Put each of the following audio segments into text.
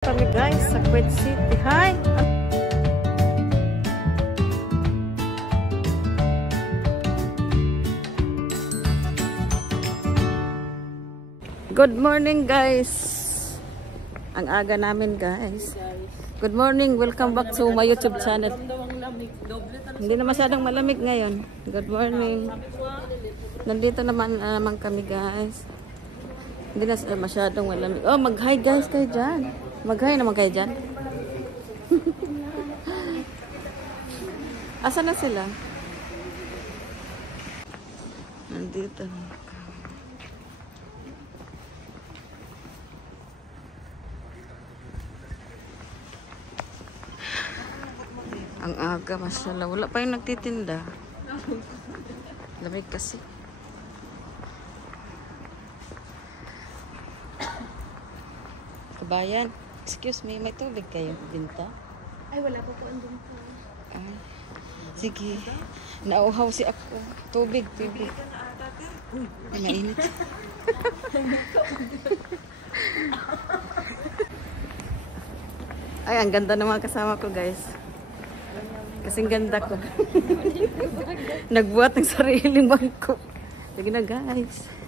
Kami guys sa Kuwait City. Hi! Good morning guys! Ang aga namin guys. Good morning! Welcome back to my YouTube channel. Hindi na masyadong malamig ngayon. Good morning! Nandito naman kami guys. Hindi na masyadong malamig. Oh, mag-hi guys kayo dyan. Mag-hi naman kayo dyan. Asa na sila? Nandito. Ang aga, masyala. Wala pa yung nagtitinda. Lamig kasi. Kabayan. Excuse me, may tubig kayo binta? Ay, wala po po andun po. Ay, sige. Nauhaw si ako. Tubig. Ay, mainit. Ay, ang ganda ng mga kasama ko, guys. Kasing ganda ko. Nagbuhat ng sariling bangko. Sige na, guys. Ay,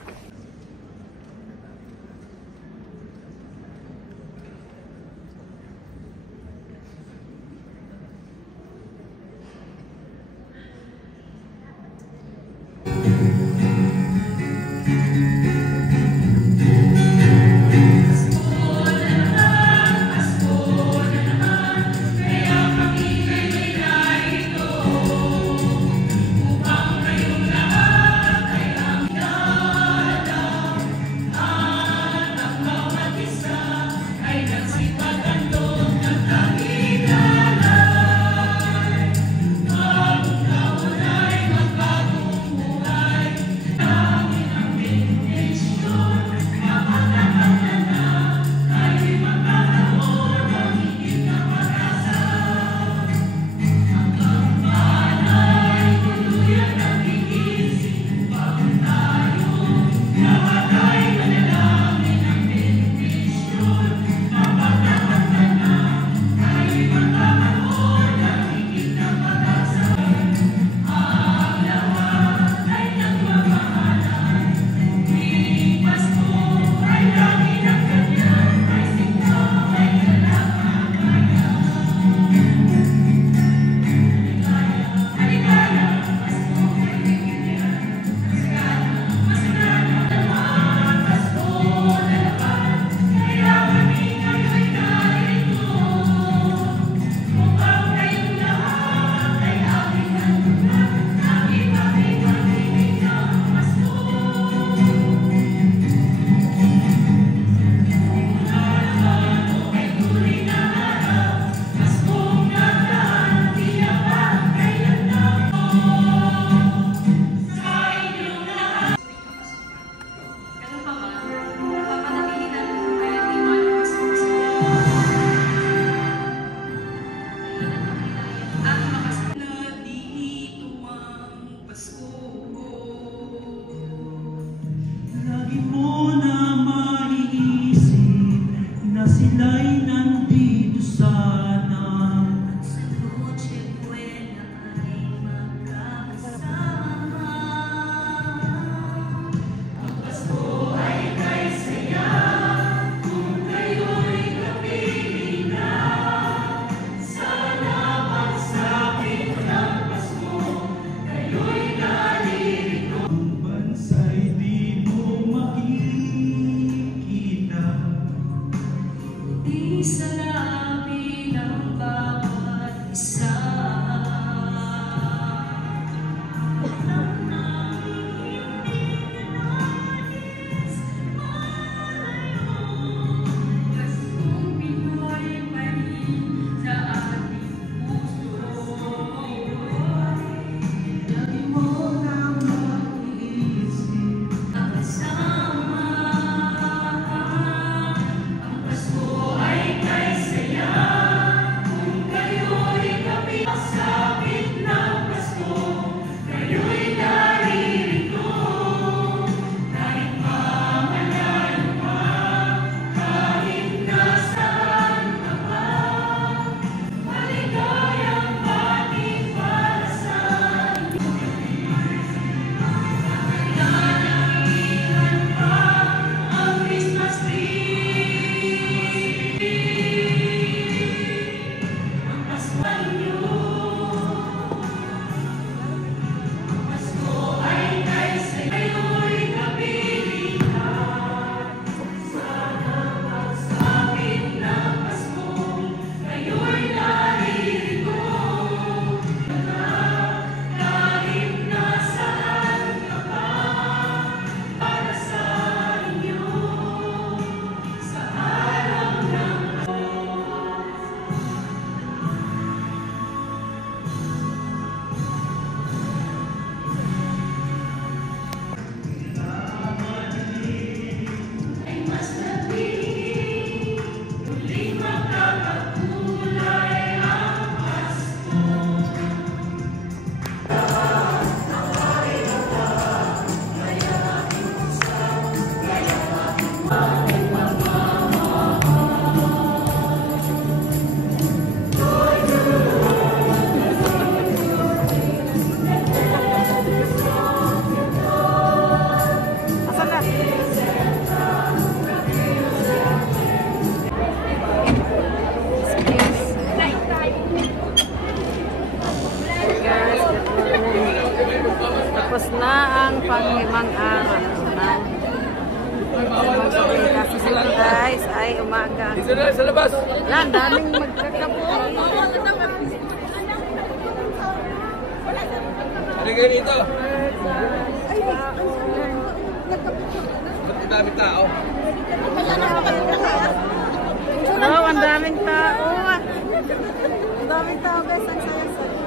pang-5 araw ng kasi sila guys ay umaga. Dito na sa labas. Yan, daming magkakapoy. Ano kayo dito? Ba't ang dami tao? Oh, ang daming tao. Ang daming tao guys, ang saya-saya.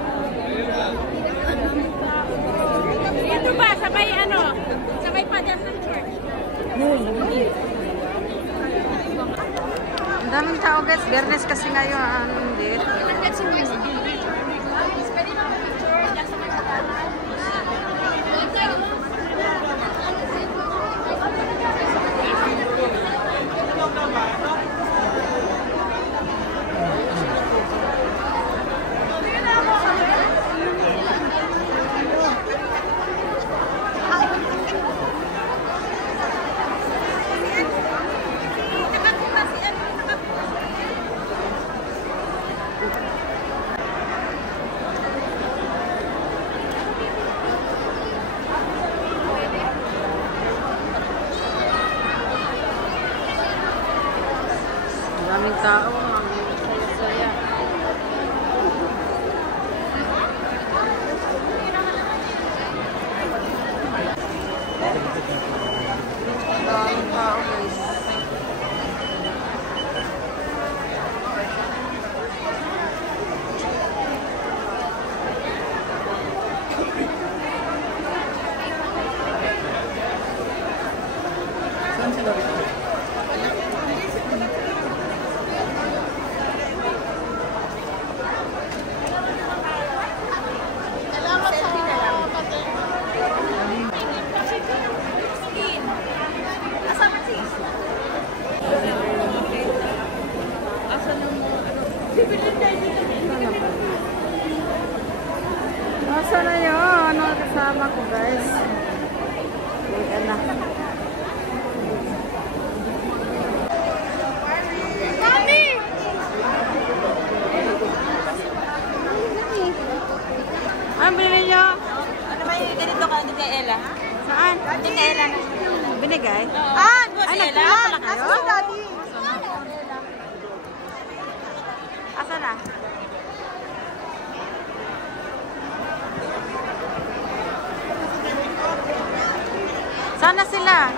Ito ba? Sabay ano? Sabay Father ng church. Ang daming tao guys, Bernes kasi ngayon. Hindi. Maraming tao, ang saya. Maraming tao guys. Saan sila rito? Asa na yun? Ano kasama ko guys? Ayan na. Mami! Ano binili nyo? Ano ba yung ganito ka din kay Ella? Saan? Din kay Ella. Binigay? Si Ella? nagpunta pala kayo? Asa si Daddy? Asa na? Sana sila.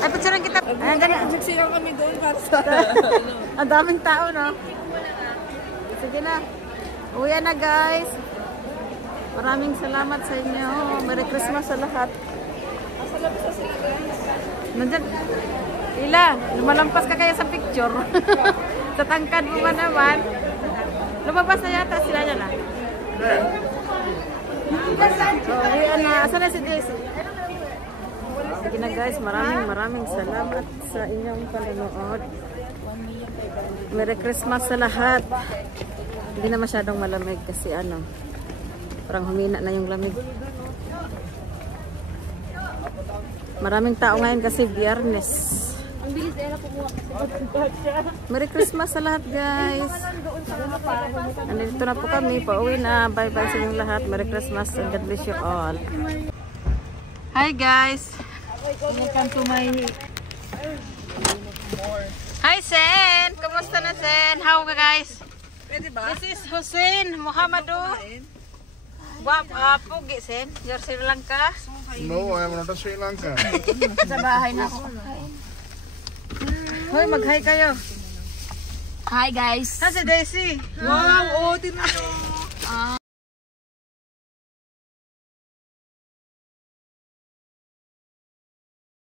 Ay, picturean kita. Ayan, ganyan. Nagsilang kami doon para sa... Ang daming tao, no? Sige na. Uwi na, guys. Maraming salamat sa inyo. Merry Christmas sa lahat. Salamat sa sila. Nandyan. Ila, lumalampas ka kaya sa picture. Sa tangkad mo ba naman? Lumabas na yata sila dyan, ah. So, uwi na. Asan na si Daisy? Sige na guys, maraming salamat sa inyong panonood. Merry Christmas sa lahat. Hindi na masyadong malamig kasi ano, parang humina na yung lamig. Maraming tao ngayon kasi Biyernes. Ang bilis Ella kumuha kasi. Merry Christmas sa lahat guys. Nandito na po kami, pauwi na. Bye bye sa inyong lahat. Merry Christmas and God bless you all. Hi guys. Welcome to my... Hi Sen! Kumusta na Sen? How ka guys? Pwede ba? This is Hussein Muhammadu. Pugi Sen. You're Sri Lanka? No, I am not a Sri Lanka. Sa bahay na ako. Hoy, mag-hi kayo. Hi guys. Saan si Daisy? Wow, oh, tingnan nyo.